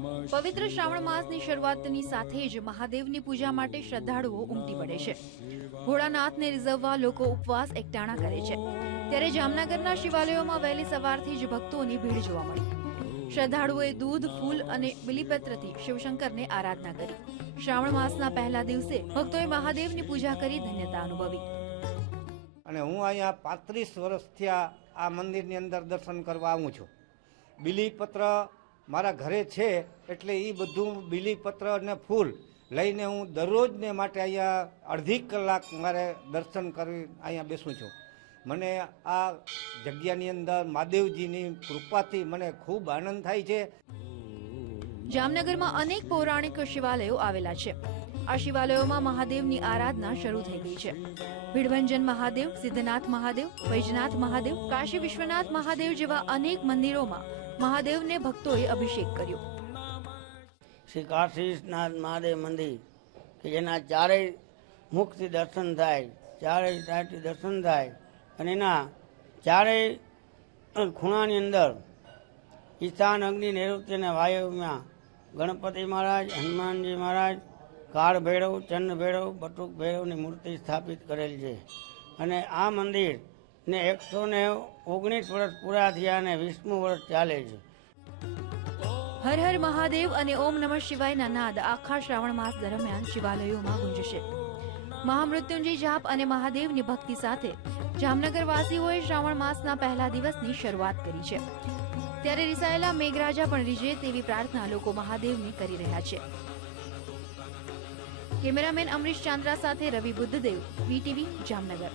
પવિત્ર શ્રાવણ માસની શરૂઆતની સાથે જ મહાદેવની પૂજા માટે શ્રદ્ધાળુઓ ઉમટી પડે છે. ભોળાનાથને રીઝવવા લોકો ઉપવાસ એકટાણા કરે છે. ત્યારે જામનગરના શિવાલયોમાં વહેલી સવારથી જ ભક્તોની ભીડ જોવા મળી. શ્રદ્ધાળુઓએ દૂધ ફૂલ અને બિલીપત્રથી શિવશંકરને આરાધના કરી. શ્રાવણ માસના પહેલા દિવસે ભક્તોએ મહાદેવની પૂજા કરી ધન્યતા અનુભવી. અને હું અહીંયા પાંત્રીસ વર્ષથી આ આ મંદિરની અંદર દર્શન કરવા આવું છું. બીલીપત્ર મારા ઘરે છે એટલે એ બધું બીલીપત્ર અને ફૂલ લઈને હું દરરોજને માટે અહીંયા અડધી કલાક મારે દર્શન કરી અહીંયા બેસું છું. મને આ જગ્યાની અંદર મહાદેવજીની કૃપાથી મને ખૂબ આનંદ થાય છે. જામનગરમાં અનેક પૌરાણિક શિવાલયો આવેલા છે. આ શિવાલયોમાં મહાદેવની આરાધના શરૂ થઈ ગઈ છે. ભીડભંજન મહાદેવ, સિદ્ધનાથ મહાદેવ, વૈજનાથ મહાદેવ, કાશી વિશ્વનાથ મહાદેવ જેવા અનેક મંદિરોમાં મહાદેવને ભક્તોએ અભિષેક કર્યો. શ્રી કાશીનાથ મહાદેવ મંદિર, કે જેના ચારેય મુખથી દર્શન થાય, ચારેય સાઈડથી દર્શન થાય, અને એના ચારેય ખૂણાની અંદર ઈશાન અગ્નિ નૈઋત્ય અને વાયવ્યમાં ગણપતિ મહારાજ, હનુમાનજી મહારાજ કાળ ભૈરવ ચંદ્ર ભૈરવ, બટુક ભૈરવની મૂર્તિ સ્થાપિત કરેલ છે. અને આ મંદિર ને એકસો ને ઓગણીસ વર્ષ પૂરા થયા અને વીસમું વર્ષ ચાલે છે. હર હર મહાદેવ અને ઓમ નમઃ શિવાયના નાદ આખા શ્રાવણ માસ દરમિયાન શિવાલયોમાં ગુંજશે. મહામૃત્યુંજય જાપ અને મહાદેવની ભક્તિ સાથે જામનગર વાસીઓએ શ્રાવણ માસના પહેલા દિવસની શરૂઆત કરી છે. ત્યારે રિસાયેલા મેઘરાજા પણ રીજે તેવી પ્રાર્થના લોકો મહાદેવની કરી રહ્યા છે. કેમેરામેન અમરીશ ચાંદ્રા સાથે રવિ બુદ્ધદેવ વીટીવી જામનગર.